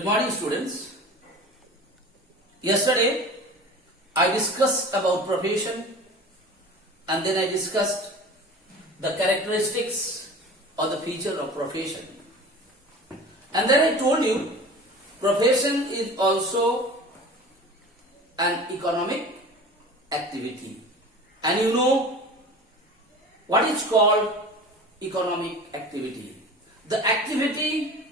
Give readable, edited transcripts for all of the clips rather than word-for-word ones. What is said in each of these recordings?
Good morning, students. Yesterday, I discussed about profession and then I discussed the characteristics or the feature of profession. And then I told you profession is also an economic activity. And you know what is called economic activity. The activity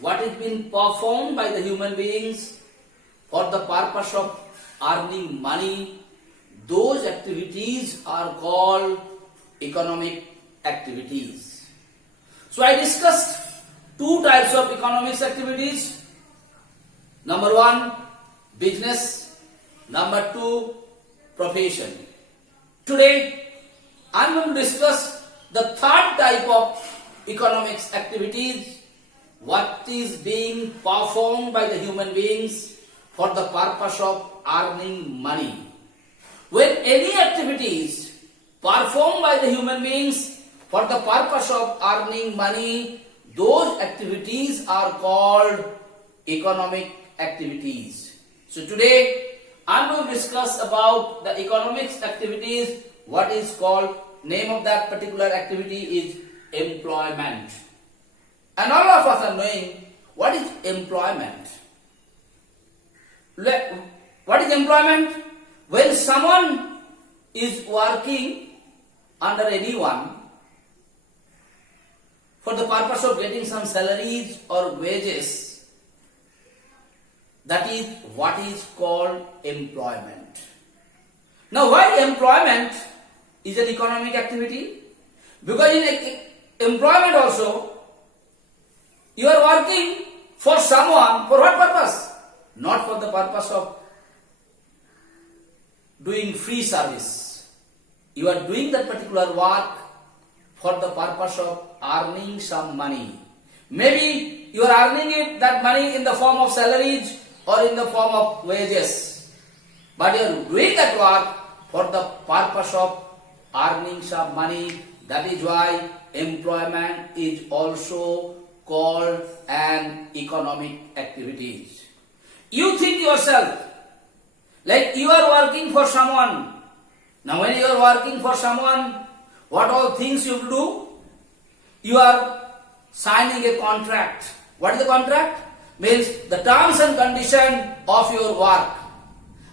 what is being performed by the human beings for the purpose of earning money, those activities are called economic activities. So I discussed two types of economics activities. Number one, business. Number two, profession. Today, I am going to discuss the third type of economics activities, what is being performed by the human beings for the purpose of earning money. When any activities performed by the human beings for the purpose of earning money, those activities are called economic activities. So today I am going to discuss about the economics activities. What is called, name of that particular activity is employment. And all of us are knowing what is employment. What is employment? When someone is working under anyone for the purpose of getting some salaries or wages, that is what is called employment. Now why employment is an economic activity? Because in employment also, you are working for someone, for what purpose? Not for the purpose of doing free service. You are doing that particular work for the purpose of earning some money. Maybe you are earning that money in the form of salaries or in the form of wages. But you are doing that work for the purpose of earning some money. That is why employment is also called an economic activities. You think yourself like you are working for someone. Now when you are working for someone, what all things you do? You are signing a contract. What is the contract? Means the terms and condition of your work.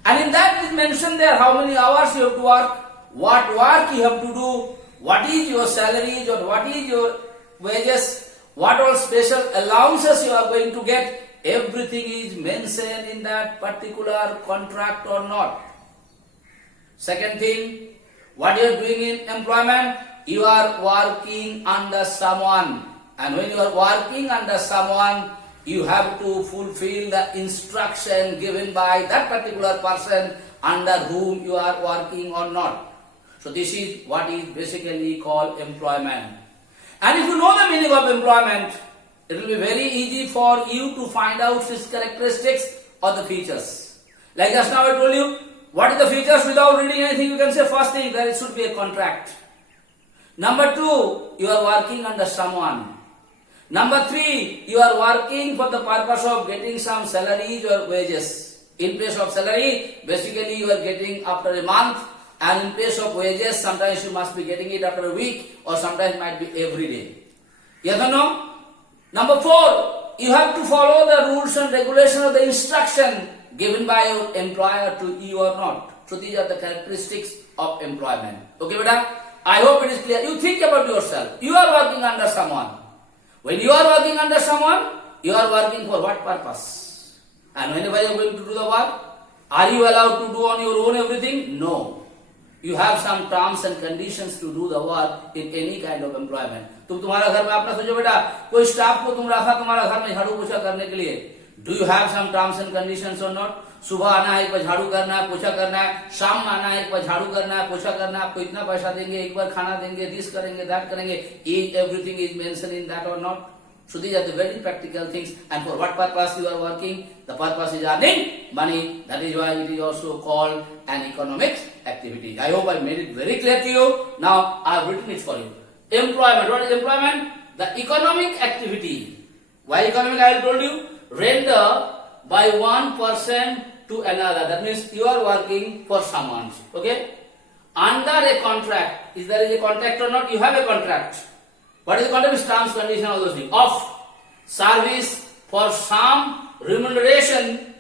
And in that it is mentioned there how many hours you have to work, what work you have to do, what is your salary or what is your wages, what all special allowances you are going to get. Everything is mentioned in that particular contract or not. Second thing, what you are doing in employment, you are working under someone. And when you are working under someone, you have to fulfill the instruction given by that particular person under whom you are working or not. So this is what is basically called employment. And if you know the meaning of employment, it will be very easy for you to find out its characteristics or the features. Like just now I told you, what is the features without reading anything? You can say first thing, that it should be a contract. Number two, you are working under someone. Number three, you are working for the purpose of getting some salaries or wages. In place of salary, basically you are getting after a month, and in place of wages, sometimes you must be getting it after a week, or sometimes it might be every day. Yes or no? Number four, you have to follow the rules and regulations of the instruction given by your employer to you or not. So these are the characteristics of employment. Okay, beta? I hope it is clear. You think about yourself. You are working under someone. When you are working under someone, you are working for what purpose? And whenever you are going to do the work, are you allowed to do on your own everything? No. You have some terms and conditions to do the work in any kind of employment. तुम्हारा घर में अपना सोचो बेटा, कोई staff को तुम रखा तुम्हारा घर में झाड़ू पोछा करने के लिए. Do you have some terms and conditions or not? सुबह आना है, एक बार झाड़ू करना है, पोछा करना है. शाम में आना है, एक बार झाड़ू करना है, पोछा करना है. आपको इतना पैसा देंगे, एक बार खाना देंगे, this करेंगे, that करेंगे. Everything is mentioned in that or not? So these are the very practical things. And for what purpose you are working? The purpose is earning money. That is why it is also called an economic activity. I hope I made it very clear to you. Now I have written it for you. Employment. What is employment? The economic activity. Why economic? I have told you. render by one person to another. That means you are working for someone. Okay? Under a contract, is there a contract or not? You have a contract. What is the contract? Terms, condition, all those things. Of service for some remuneration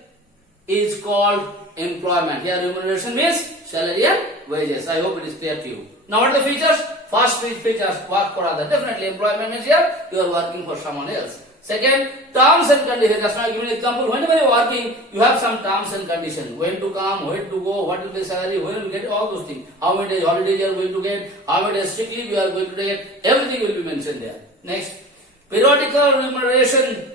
is called employment. Here remuneration means salary and wages. I hope it is clear to you. Now what are the features? First features, work for other. Definitely employment means here you are working for someone else. Second, terms and conditions. Just now I give you an example. Whenever you are working, you have some terms and conditions. When to come, when to go, what will be salary, when you get all those things. How many days holidays you are going to get, how many days sick leave you are going to get. Everything will be mentioned there. Next, periodical remuneration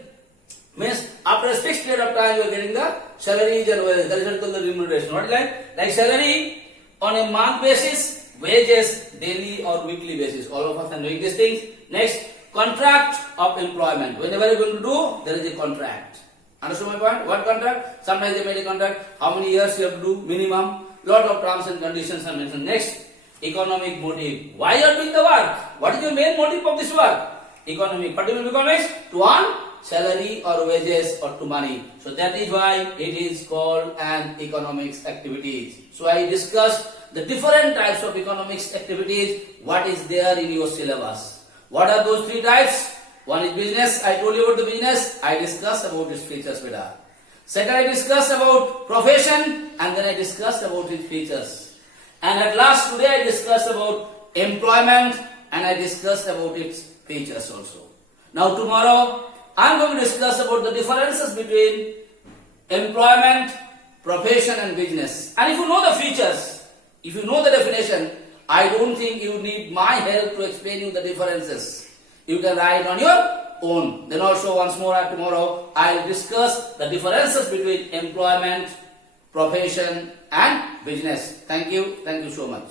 means after a fixed period of time you are getting the salaries and wages. That is called the remuneration. What is like? Like salary on a month basis, wages daily or weekly basis. All of us are knowing these things. Next, contract of employment. Whenever you are going to do, there is a contract. Understand my point? What contract? Sometimes they made a contract. How many years you have to do? Minimum. Lot of terms and conditions are mentioned. Next, economic motive. Why you are doing the work? What is your main motive of this work? Economic. What do you mean economics? To earn salary or wages or to money. So that is why it is called an economics activities. So I discussed the different types of economics activities. What is there in your syllabus? What are those three types? One is business. I told you about the business. I discussed about its features. Second, I discussed about profession, and then I discussed about its features. And at last today I discussed about employment, and I discussed about its features also. Now tomorrow I am going to discuss about the differences between employment, profession and business. And if you know the features, if you know the definition, I don't think you need my help to explain you the differences. You can write on your own. Then also once more tomorrow I will discuss the differences between employment, profession and business. Thank you so much.